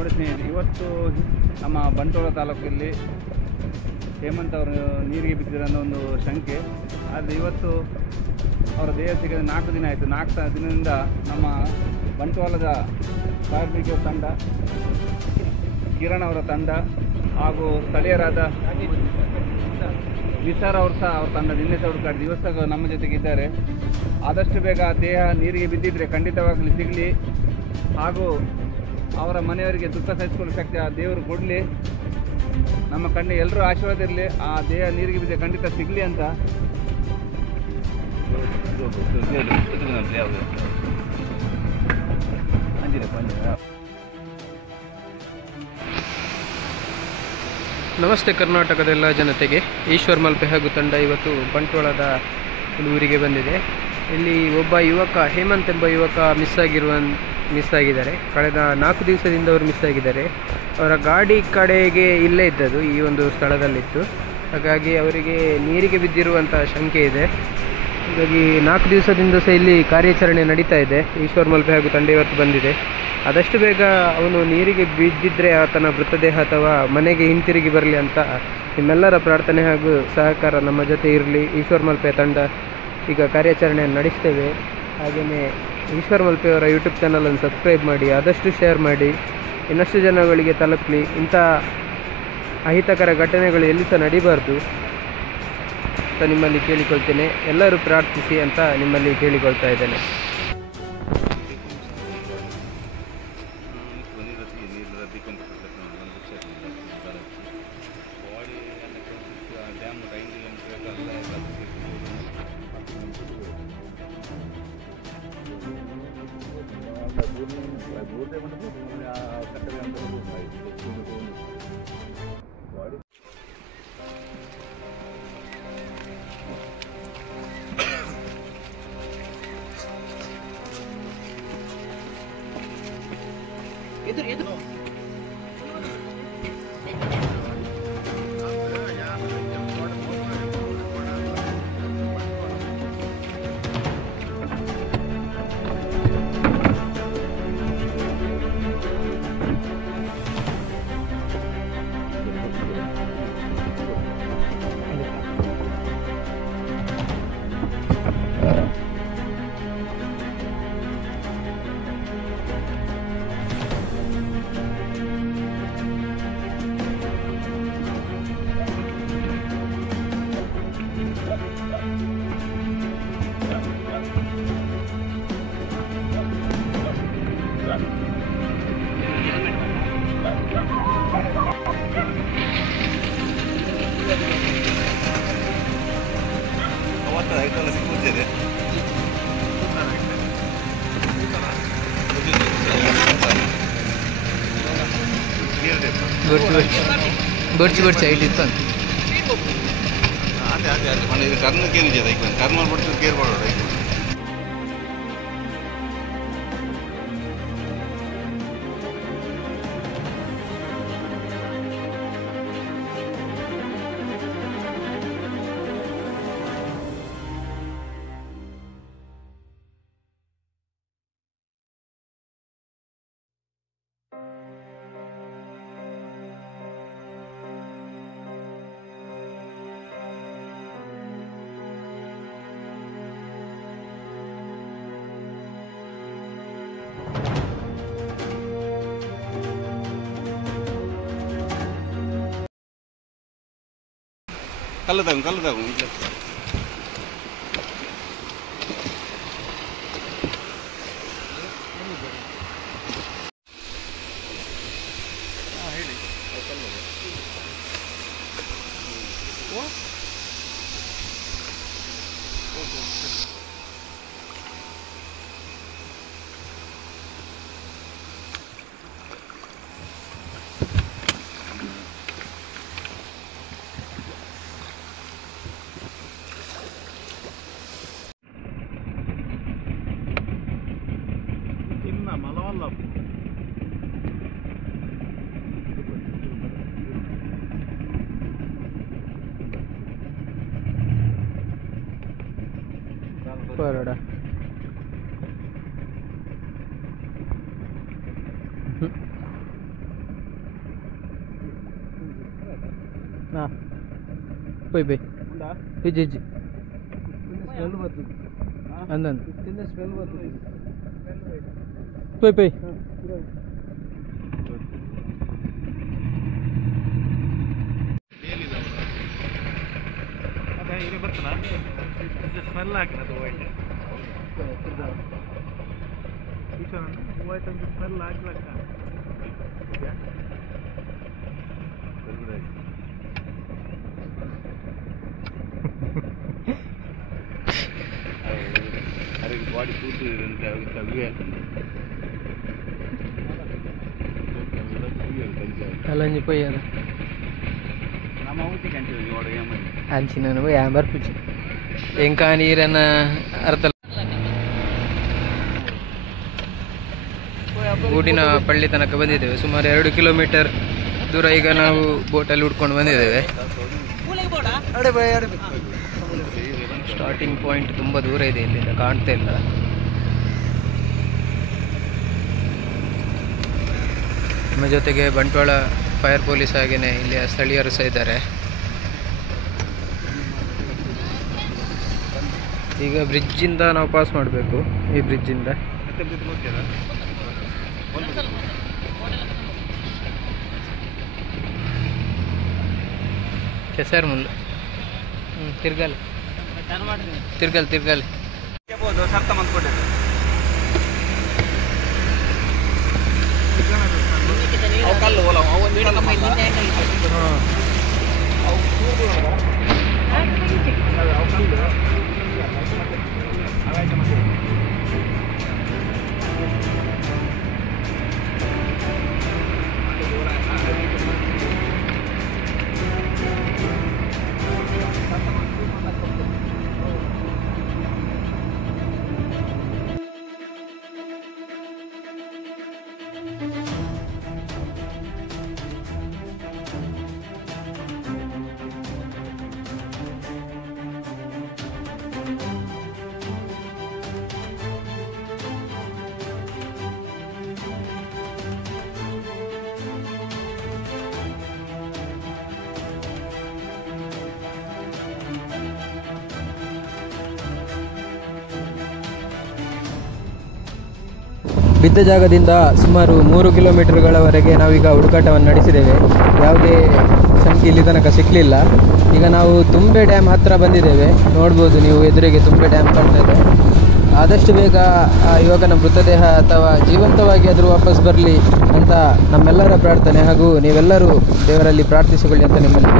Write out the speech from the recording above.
ನೋಡಿ ಸ್ನೇಹಿತರೆ, ಇವತ್ತು ನಮ್ಮ ಬಂಟ್ವಾಳ ತಾಲೂಕಲ್ಲಿ ಹೇಮಂತ್ ಅವರು ನೀರಿಗೆ ಬಿದ್ದಿರೋ ಒಂದು ಶಂಕೆ. ಆದರೆ ಇವತ್ತು ಅವರ ದೇಹ ಸಿಗದೆ 4 ದಿನ ಆಯಿತು. 4 ದಿನದಿಂದ ನಮ್ಮ ಬಂಟ್ವಾಳದ ಫೈರ್ ಬ್ರಿಗೇಡ್ ತಂಡ, ಕಿರಣ್ ಅವರ ತಂಡ ಹಾಗೂ ಸ್ಥಳೀಯರಾದ ನಿಸಾರ್ ಅವರು ಸಹ ಅವ್ರ ತಂಡ ನಿನ್ನೆ ಹುಡುಕಾಡಿ ದಿವಸ ನಮ್ಮ ಜೊತೆಗಿದ್ದಾರೆ. ಆದಷ್ಟು ಬೇಗ ದೇಹ ನೀರಿಗೆ ಬಿದ್ದಿದ್ರೆ ಖಂಡಿತವಾಗಲಿ ಸಿಗಲಿ, ಹಾಗೂ ಅವರ ಮನೆಯವರಿಗೆ ದುಃಖ ಸಹಿಸಿಕೊಳ್ಳೋ ಶಕ್ತಿ ಆ ದೇವರು ಕೊಡಲಿ. ನಮ್ಮ ಕಣ್ಣಿಗೆ ಎಲ್ಲರೂ ಆಶೀರ್ವಾದ ಇರಲಿ, ಆ ದೇಹ ನೀರಿಗೆ ಬಿದ್ದರೆ ಖಂಡಿತ ಸಿಗಲಿ ಅಂತ. ನಮಸ್ತೆ ಕರ್ನಾಟಕದ ಎಲ್ಲ ಜನತೆಗೆ. ಈಶ್ವರ್ ಮಲ್ಪೆ ಹಾಗೂ ತಂಡ ಇವತ್ತು ಬಂಟ್ವಾಳದ ಒಂದು ಊರಿಗೆ ಬಂದಿದೆ. ಇಲ್ಲಿ ಒಬ್ಬ ಯುವಕ, ಹೇಮಂತ್ ಎಂಬ ಯುವಕ ಮಿಸ್ ಆಗಿದ್ದಾರೆ. ಕಳೆದ 4 ದಿವಸದಿಂದ ಅವರು ಮಿಸ್ ಆಗಿದ್ದಾರೆ. ಅವರ ಗಾಡಿ ಕಡೆಗೆ ಇಲ್ಲೇ ಇದ್ದದ್ದು, ಈ ಒಂದು ಸ್ಥಳದಲ್ಲಿತ್ತು. ಹಾಗಾಗಿ ಅವರಿಗೆ ನೀರಿಗೆ ಬಿದ್ದಿರುವಂಥ ಶಂಕೆ ಇದೆ. ಹಾಗಾಗಿ 4 ದಿವಸದಿಂದ ಸಹ ಇಲ್ಲಿ ಕಾರ್ಯಾಚರಣೆ ನಡೀತಾ ಇದೆ. ಈಶ್ವರ್ ಮಲ್ಪೆ ಹಾಗೂ ತಂಡ ಇವತ್ತು ಬಂದಿದೆ. ಆದಷ್ಟು ಬೇಗ ಅವನು ನೀರಿಗೆ ಬಿದ್ದಿದ್ದರೆ ಆತನ ಮೃತದೇಹ ಅಥವಾ ಮನೆಗೆ ಹಿಂತಿರುಗಿ ಬರಲಿ ಅಂತ ನಿಮ್ಮೆಲ್ಲರ ಪ್ರಾರ್ಥನೆ ಹಾಗೂ ಸಹಕಾರ ನಮ್ಮ ಜೊತೆ ಇರಲಿ. ಈಶ್ವರ್ ಮಲ್ಪೆ ತಂಡ ಈಗ ಕಾರ್ಯಾಚರಣೆಯನ್ನು ನಡೆಸ್ತೇವೆ. ಹಾಗೆಯೇ ಈಶ್ವರ್ ಮಲ್ಪೆ ಅವರ ಯೂಟ್ಯೂಬ್ ಚಾನಲನ್ನು ಸಬ್ಸ್ಕ್ರೈಬ್ ಮಾಡಿ, ಆದಷ್ಟು ಶೇರ್ ಮಾಡಿ, ಇನ್ನಷ್ಟು ಜನಗಳಿಗೆ ತಲುಪಲಿ. ಇಂಥ ಅಹಿತಕರ ಘಟನೆಗಳು ಎಲ್ಲಿ ಸಹ ನಡೀಬಾರ್ದು ಅಂತ ನಿಮ್ಮಲ್ಲಿ ಕೇಳಿಕೊಳ್ತೇನೆ. ಎಲ್ಲರೂ ಪ್ರಾರ್ಥಿಸಿ ಅಂತ ನಿಮ್ಮಲ್ಲಿ ಕೇಳಿಕೊಳ್ತಾ ಇದ್ದೇನೆ. ಬರ್ಚಿ ಐಟ್ ಇತ್ತು ಅದೇ ಕರ್ನಕ್ಕೇನಿದೆ ಕರ್ನ ಬಿಟ್ಟು ಕೇರ್ ಮಾಡೋಣ. ಕಲ್ಲು ತಗು ಹೇಳಿ. Parada. ಹಾಂ ಪೈ ಪೈ ಹೆಜ್ಜೆ ಹೆಜ್ಜೆ ಸ್ಮೆಲ್ ಬರ್ತದೆ ಅಂದಂದು ಸ್ಮೆಲ್ ಬರ್ತದೆ ಪೈ ಪೈ ಇಲ್ಲಿ ಬರ್ತಲ್ಲ ಸ್ಮೆಲ್ ಹಾಕಿನದು ವೈಟ್ ವೈಟ್ ಅಂತ ಸ್ಮೆಲ್ ಹಾಕ್ಲಕ್ಕ ಬಾಡಿ ತೂತು ಅಲ್ಲಂಜಿ ಪೈ ಅದ ನಮ್ಮ ಊಟಿಗೆ ಅಂತೀವಿ ನೋಡಿ ಅಂಚಿನನು ಯಾಂಬರ್ ಪುಚ್ಚಿ ಎಂಕ ನೀರನ್ನ ಅರ್ಥ ಊಟಿನ ಪಳ್ಳಿ ತನಕ ಬಂದಿದ್ದೇವೆ. ಸುಮಾರು 2 ಕಿಲೋಮೀಟರ್ ದೂರ ಈಗ ನಾವು ಬೋಟಲ್ಲಿ ಹುಡ್ಕೊಂಡು ಬಂದಿದ್ದೇವೆ. ಸ್ಟಾರ್ಟಿಂಗ್ ಪಾಯಿಂಟ್ ತುಂಬ ದೂರ ಇದೆ, ಇಲ್ಲಿಂದ ಕಾಣ್ತಾ ಇಲ್ಲ. ನಮ್ಮ ಜೊತೆಗೆ ಬಂಟ್ವಾಳ ಫೈರ್ ಪೊಲೀಸ್ ಹಾಗೆಯೇ ಇಲ್ಲಿಯ ಸ್ಥಳೀಯರು ಸಹ ಇದ್ದಾರೆ. ಈಗ ಬ್ರಿಡ್ಜಿಂದ ನಾವು ಪಾಸ್ ಮಾಡಬೇಕು. ಈ ಬ್ರಿಡ್ಜಿಂದ ಕೆಸರು ಮುಲ್ಲು ತಿರ್ಗಲ್ ತಿರ್ಗಲ್ ತಿರ್ಗಲ್ ಸರ್ತ ಮಂದ್ಕೊಂಡಿದ್ದೆ ಬಿದ್ದ ಜಾಗದಿಂದ ಸುಮಾರು 3 ಕಿಲೋಮೀಟರ್ಗಳವರೆಗೆ ನಾವೀಗ ಹುಡುಕಾಟವನ್ನು ನಡೆಸಿದ್ದೇವೆ. ಯಾವುದೇ ಸಂಖ್ಯೆ ಇಲ್ಲಿ ತನಕ ಸಿಕ್ಕಲಿಲ್ಲ. ಈಗ ನಾವು ತುಂಬೆ ಡ್ಯಾಮ್ ಹತ್ತಿರ ಬಂದಿದ್ದೇವೆ. ನೋಡ್ಬೋದು ನೀವು ಎದುರಿಗೆ ತುಂಬೆ ಡ್ಯಾಮ್ ಕಾಣ್ತಾ ಇದೆ. ಆದಷ್ಟು ಬೇಗ ಆ ಯುವಕನ ಮೃತದೇಹ ಅಥವಾ ಜೀವಂತವಾಗಿ ಆದರೂ ವಾಪಸ್ ಬರಲಿ ಅಂತ ನಮ್ಮೆಲ್ಲರ ಪ್ರಾರ್ಥನೆ, ಹಾಗೂ ನೀವೆಲ್ಲರೂ ದೇವರಲ್ಲಿ ಪ್ರಾರ್ಥಿಸಿಕೊಳ್ಳಿ ಅಂತ ನಿಮ್ಮಲ್ಲಿ